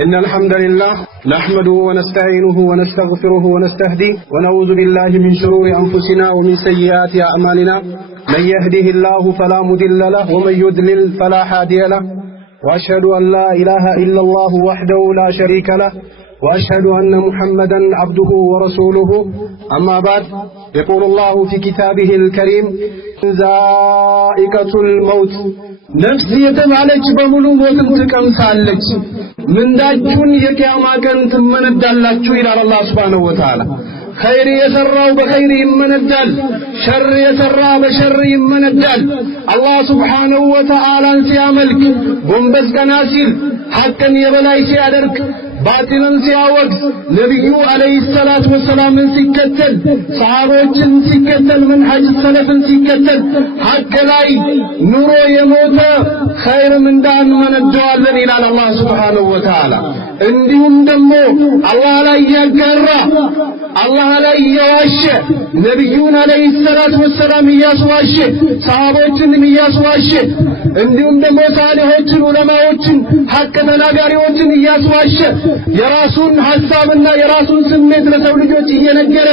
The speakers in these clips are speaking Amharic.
إن الحمد لله نحمده ونستعينه ونستغفره ونستهديه ونعوذ بالله من شرور أنفسنا ومن سيئات أعمالنا من يهده الله فلا مضل له ومن يضلل فلا هادي له وأشهد أن لا إله إلا الله وحده لا شريك له وأشهد أن محمدا عبده ورسوله أما بعد يقول الله في كتابه الكريم ذائقة الموت نفسي يتمالك بملو موتن تقمصالك من داجون የቂያማ ቀን ትመነዳላችሁ ይላል አላህ Subhanahu Wa Ta'ala خير يسرى بخير يمندال شر يسرى بشر يمندال الله سبحانه وتعالى سياملك بومبس كناسيل حقا يبلاي سيادرك باطلا سياوقت نبي عليه الصلاة والسلام من سيكتل صحابوችን سيكتل منهج السلف سيكتل حق لاي نورو يموت خير من دان منجوالن إلى الله سبحانه وتعالى እንዲሁም ደግሞ አላህ ላይ ያጋራ አላህ ላይ ያዋሸ ነብዩን አለይሂ ሰላቱ ወሰላም ያስዋሸ ሰሃቦችን ያስዋሸ እንዲሁም ደግሞ ሳሊሆችን ዑለማዎችን ሐቅ ተናጋሪዎችን ያስዋሸ የራሱን ሐሳብና የራሱን ስሜት ለሰው ልጆች እየነገረ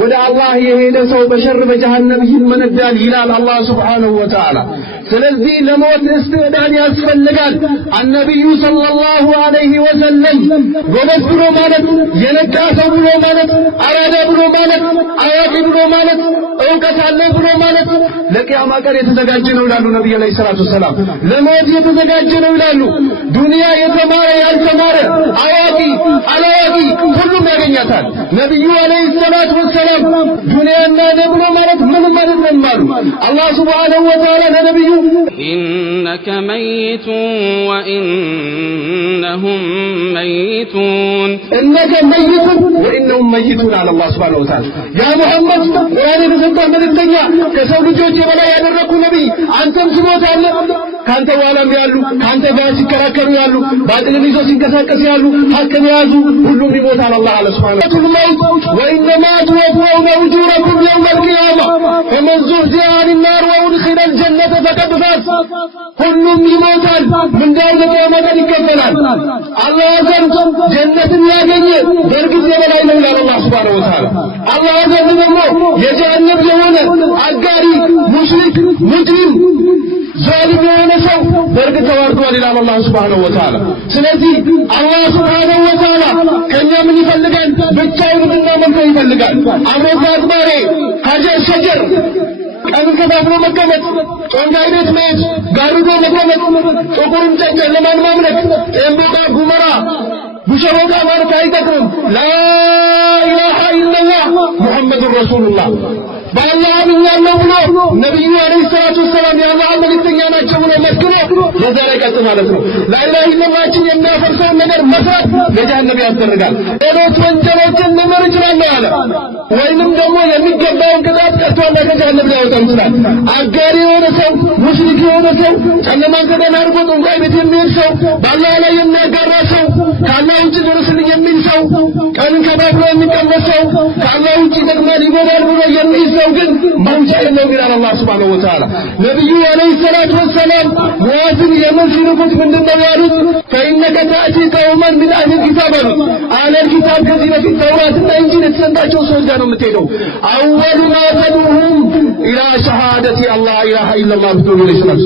ወደ አላህ የሄደ ሰው በሸር በጀሃነም ይመነዳል ይላል አላህ Subhanahu Wa Ta'ala ስለዚህ ለሞት እስትዕዳድ ያስፈልጋል النبي صلى الله عليه وسلم ጎበዝ ብሎ ማለት የነቃ ሰው ብሎ ማለት አራዳ ብሎ ማለት አዋቂ ብሎ ማለት ዕውቀት አለው ብሎ ማለት ለቂያማ ቀን የተዘጋጀ ነው ይላሉ ነብዩ አለይሂ ሰላቱ ሰላም ለሞት የተዘጋጀ ነው ይላሉ ዱንያ የተማረ ያልተማረ አዋቂ አላዋቂ ሁሉም ያገኛታል ነብዩ አለይሂ ሰላቱ ሰላም ዱንያና ብሎ ማለት ምን ማለት ነው አላህ Subhanahu Wa Ta'ala ለነብዩ إنك ميت وإنهم ميتون إنك ميت وإنهم ميتون على الله سبحانه وتعالى يا محمد وأنا رسولك من الدنيا كسول جوتي ولا يدرك نبي أنتم سموت الله كانت والا يالو كانت باسي كراكرو يالو بعد النبي سنكساكس يالو حكم يازو كلهم يموت على الله سبحانه وتعالى وإنما توفون أجوركم يوم القيامة فمن زحزح عن النار وأدخل الجنة فقد فاز كلهم يموتان من دار القيامة يكفلان الله ዘንድ ጀነትን ያገኘ በርግጥ የበላይ ነው ይላል አላህ Subhanahu Wa Ta'ala አላህ ዘንድ ደግሞ የጀሃነም የሆነ አጋሪ ሙሽሪክ ሙጅሪም ዛሊም የሆነ ሰው በርግጥ ተዋርዷል ይላል አላህ Subhanahu Wa Ta'ala ስለዚህ አላህ Subhanahu Wa Ta'ala ከኛ ምን ይፈልጋል ብቻውን እንድናመልከው ይፈልጋል አብሮ አዝማሪ ሀጀር ሸጀር ቀንን ከፋፍሎ መቀመጥ ጮንጋይ ቤት መሄድ ጋርዶ መቀመጥ ጥቁርን ጨንቀር ለማን ማምለክ ኤምቦጋ ጉመራ ቡሸሮጋ ማለት አይጠቅምም ላ ኢላሃ ኢላላህ ሙሐመድ ረሱሉላህ በአላህ አምኛለሁ ብሎ ነብዩ አለይሂ ሰላቱ ወሰላም የአላህ መልእክተኛ ናቸው ብሎ መስክሮ ለዘረቀት ማለት ነው ላኢላሃ ኢላላህን የሚያፈርሰውን ነገር መስራት ለጀሃነም ያስደርጋል ሌሎች ወንጀሎችን መመር ይችላል አለ ወይንም ደግሞ የሚገባውን ቅጣት ቀርቷል ከጀሃነም ሊያወጣው ይችላል አጋሪ የሆነ ሰው ሙሽሪክ የሆነ ሰው ጨለማን ከደን አድርጎ ጦንጋይ ቤት የሚሄድ ሰው በአላህ ላይ የሚያጋራ ሰው ከአላህ ውጭ ድረስልኝ የሚል ሰው ቀንን ከፋፍሎ የሚቀመጥ ሰው ከአላህ ውጭ ደግሞ ሊጎዳል ብሎ የሚል ሰው ግን መውጫ የለውም ይላል አላህ Subhanahu Wa Ta'ala ነብዩ አለይሂ ሰላቱ ወሰላም ሙአዝን የመሽሩት ምንድነው ያሉት فإنك تأتي قوما من أهل الكتاب أهل الكتاب ከዚህ በፊት ተውራትና ኢንጂል የተሰጣቸው ሰዎች ጋር ነው የምትሄደው أول ما تدعوهم إلى شهادة الله إله إلا الله بدون الإسلام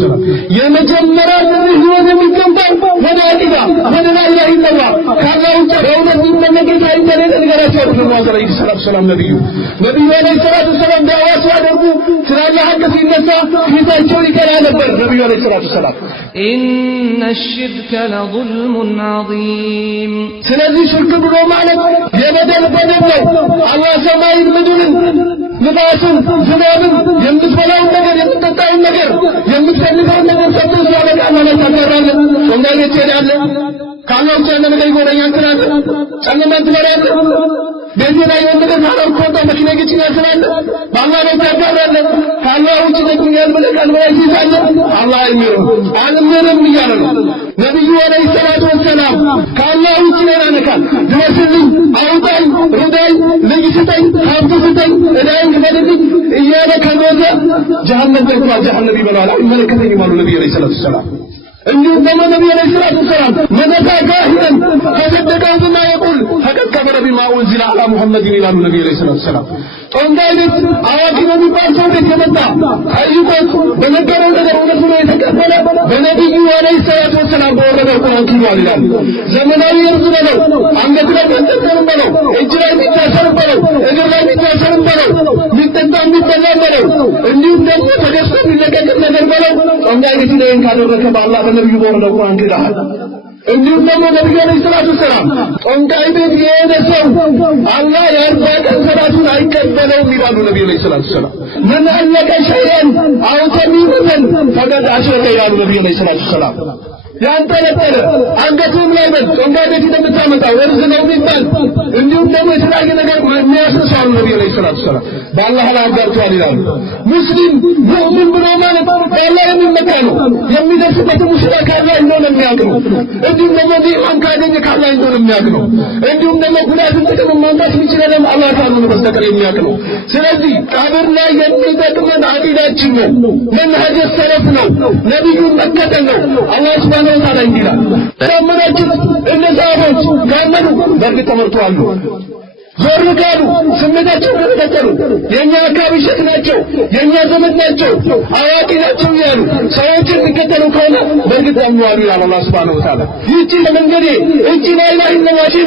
የመጀመሪያ ነብዩ የሚገባው ወደ አቂዳ ወደ ላ ኢላሃ ኢላላህ ካላህ ውጭ በእውነት የሚመለክ አይደለም ነገራቸው ነው አለይሂ ሰላም ነብዩ አለይሂ ሰላቱ ሰላም ዳዋት ያደርጉ ስላለ ሐቅ ሲነሳ ፊታቸው ይቀራ ነበር ነብዩ አለይሂ ሰላቱ ሰላም إن الشرك لظلم عظيم ስለዚህ ሽርክ ብሎ ማለት የበደል በደል ነው አላህ ሰማይን ምድርን ንፋስን ዝናብን የምትበላውን ነገር የምትጠጣውን ነገር የምትፈልገውን ነገር ሰጥቶ ያለቃ ማለት ታደራለ ወንዳሌ ትሄዳለ ካለው ጨለማ ላይ ጎደኛን ትላለ ጨለማን ትበላለ በዚህ ላይ ወንደደ ካለው ቆጣ መኪና ግጭና ስላለ ባላህ ነው ታደራለ ካለው ውጭ ደግሞ ያልበለቃል ማለት ይዛለ አላህ ይምሩ አለምንም ይያለ ነብዩ አለይሂ ሰላቱ ወሰላም ካለው ውጭ ለራነካል ድረስልኝ አውጣኝ ሩዳይ ለይስጠኝ ሀብቱኝ እዳኝ ከመደኝ እያለ ከመዘ ጀሃነም ተቆጣ ጀሃነም ይበላል አይመለከተኝም አሉ ነብዩ አለይሂ ሰላቱ ወሰላም እንዲሁም ደግሞ ነብዩ አለይሂ ሰላቱ ወሰላም መነታ ጋሂደን ሙሐመድ ይላሉ ነብዩ ሰለላሁ ዐለይሂ ወሰለም። ጦንጋይ ቤት አዋቂ ነው የሚባል ሰው ቤት የመጣ አይቆጥ በነገረው ነገር እውነት ነው የተቀበለ በነብዩ ዐለይሂ ሰላቱ ወሰላም በወረደው ቁርአን ኪዳን ይላል። ዘመናዊ እርዝ በለው አንገት ላይ ተንጠልጥሎ በለው እጅ ላይ የሚታሰር በለው እግር ላይ የሚታሰር በለው ሊጠጣ የሚበላ በለው እንዲሁም ደግሞ ተገዝቶ የሚለቀቅ ነገር በለው ጦንጋይ ቤት ላይ ካደረከ በአላህ በነብዩ በወረደው ቁርአን ኪዳን እንዲሁም ደግሞ ነብዩ ዐለይሂ ሰላቱ ወሰላም ጦንጋይ ቤት የሄደ ሰው አላህ የአርባ ቀን ሰላቱን አይቀበለውም ይላሉ ነብዩ ዐለይሂ ሰላቱ ወሰላም። ምን አለቀ ሸይአን አው ተሚመን ፈቀድ አሽረከ ይላሉ ነብዩ ዐለይሂ ሰላቱ ወሰላም። ያንጠለጠለ አንገቱም ላይ በል ጦንጋይ ቤት እንደምታመጣው ወርዝ ነው የሚባል እንዲሁም ደግሞ የተለያየ ነገር የሚያስነሳው ነብዩ ዐለይሂ ሰላቱ ወሰላም በአላህ ላይ አጋርቷል ይላሉ። ሙስሊም ሙእሚን ብሎ ማለት በአላህ የሚመካ ነው። የሚደርስበት ሙሽራ ካለ እንደሆነ የሚያውቅ ነው። እንዲሁም ደግሞ ዲማን ካገኘ ካለ እንደሆነ የሚያውቅ ነው። እንዲሁም ደግሞ ጉዳትን ጥቅም ማምጣት የሚችለው አላህ ካልሆነ በስተቀር የሚያውቅ ነው። ስለዚህ ቀብር ላይ የሚጠቅመን አቂዳችን ነው። መንሀጅ ሰለፍ ነው። ነብዩን መከተል ነው። አላህ ሱብሓነሁ ወተዓላ ይላል ተመረጭ እነዛዎች ካመኑ በርግጥ ተመርተዋል። ዞር ካሉ ስሜታቸው ከተከተሉ የኛ አካባቢ ሸክ ናቸው የኛ ዘመድ ናቸው አዋቂ ናቸው ያሉ ሰዎችን የሚከተሉ ከሆነ በርግጥ ያምናሉ ይላል አላህ ሱብሓነሁ ወተዓላ። ይህቺ መንገዴ እቺ ላይ ነው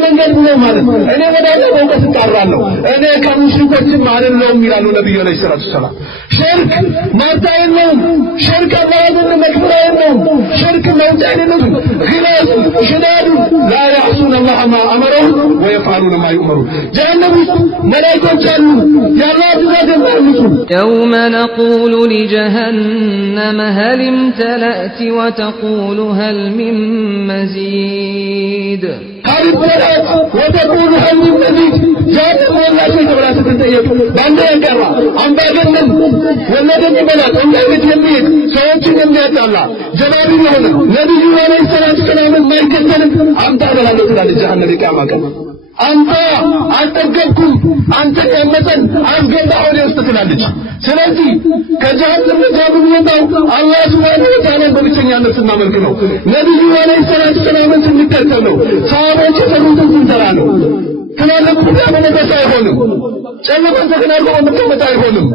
መንገድ ብሎ ማለት እኔ ወደ አላህ በእውቀት እጣራለሁ እኔ ከሙሽሪኮችም አይደለሁም ይላሉ ነብዩ ዐለይሂ ሰላቱ ወሰላም። ሽርክ ማርታ የለውም። ሽርክ አላህን መክፈር የለውም። ሽርክ መውጫ የለውም። ግላስ ሽዳዱ ላ ያዕሱነ አላህ ማ አመረሁ ወየፍዐሉነ ማ ዩእመሩ جهنم ملائكة يا الله تزادم يوم نقول لجهنم هل امتلأت وتقول هل من مزيد هل امتلأت وتقول هل من مزيد جهنم والله شيء ولا تتيق باندي انكرا عم باقنن ولا دني بلات عم باقت يميت سوچن يميت الله جوابي يهونا نبي عليه الصلاة والسلام ما يكتن عم تعالى الله جهنم كما كان አንተ አልጠገብኩም አንተ ከመጠን አስገባው ወስጥ ትላለች። ስለዚህ ከጀሃነም ተብሎታው አላህ ሱብሓነሁ ወተዓላ በብቸኛነት ስናመልክ ነው። ነብዩ ዐለይሂ ሰላቱ ወሰላም እንድንከተል ነው። ሰሃቦች የሰሩትን ስንሰራ ነው። ትላልቅ ጉዳይ አይሆንም። ጨለማ ተከናንቆ መቀመጥ አይሆንም።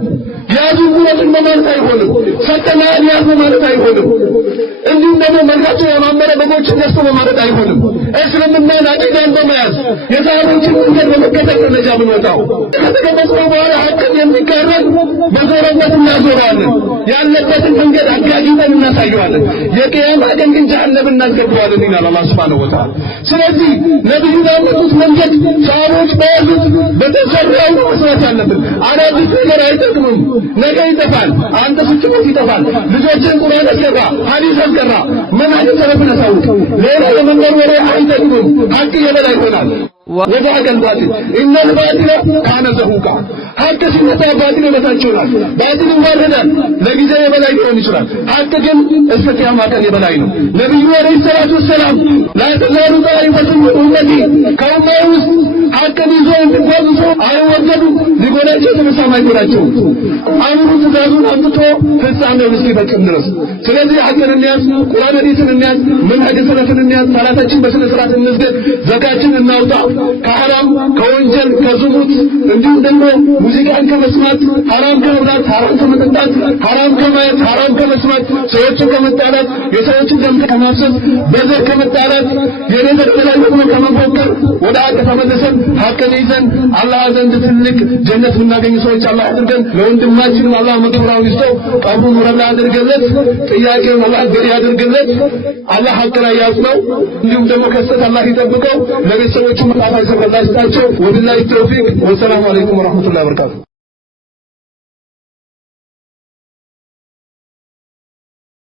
ያዙን ጉዳትን ማለት አይሆንም። ሰጠናን ያዙ ማለት አይሆንም። እንዲሁም ደግሞ መልካቸው ያማመረ በጎችን ገዝቶ ማለት አይሆንም። እስልምናን አቂዳን በመያዝ የሰሃቦችን መንገድ በመከተል ደረጃ ብንወጣው ከተቀበለው በኋላ ሐቅን የሚቀረን በዞረበት እናዞራለን። ያለበትን መንገድ አጋጊተን እናሳየዋለን። የቂያማ ቀን ግን ጀሃነም እናስገባዋለን ይላል አላህ ሱብሓነሁ ወተዓላ። ስለዚህ ነብዩ ያመጡት መንገድ ሰሃቦች በያዙት በተሰራው መስራት አለብን። አዳዲስ ነገር አይጠቅምም። ነገ ይጠፋል። አንተ ስትሞት ይጠፋል። ልጆችን ቁርአን አስቀራ፣ ሐዲስ አስቀራ፣ መንሀጅ ሰለፍን አሳውቅ። ሌላ የመንገድ ወሬ አይጠቅምም። ሐቅ የበላይ ይሆናል። وضحك الباطل إن الباطل كان زهوقا ሐቅ ሲመጣ ባጢል በታች ይሆናል። ባጢል ይዋረዳል። ለጊዜው የበላይ ሊሆን ይችላል። ሐቅ ግን እስከ ቂያማ ቀን የበላይ ነው። ነብዩ ዐለይሂ ሰላቱ ወሰላም لا تزال طائفة من أمتي ከኡማዬ ውስጥ ሐቅን ይዞ የሚጓዙ ሰው አይወገዱም። ሊጎዳቸው የተመሳማ ይጎዳቸው አምሩ ትእዛዙን አምጥቶ ፍጻሜው እስኪፈጽም ድረስ። ስለዚህ ሐቅን እንያዝ፣ ቁርአን ሐዲስን እንያዝ፣ መንሀጅ ሰለፍን እንያዝ፣ ሰላታችን በስነ ስርዓት እንስገድ፣ ዘካችን እናውጣ፣ ከሐራም ከወንጀል ከዝሙት እንዲሁም ደግሞ ሙዚቃን ከመስማት ሐራም ከመብላት ሐራም ከመጠጣት ሐራም ከማየት ሐራም ከመስማት ሰዎችን ከመጣላት የሰዎችን ደም ከማፍሰስ በዘር ከመጣላት የነዘር ላይ ከመፎከር ወደ ሐቅ ተመልሰን ሐቅን ይዘን አላህ ዘንድ ትልቅ ጀነት የምናገኝ ሰዎች አላህ አድርገን። ለወንድማችን አላህ መግብራውን ይስጠው፣ ቀብሩን ረላ አድርገለት፣ ጥያቄውን አላህ ገሪ አድርገለት፣ አላህ ሐቅ ላይ ያጽናው። እንዲሁም ደግሞ ከስተት አላህ ይጠብቀው። ለቤተሰቦቹ መጣፋ ይሰጣቸው። ወቢላሂ ተውፊቅ ወሰላሙ አለይኩም ወራህመቱላሂ ወበረካቱ።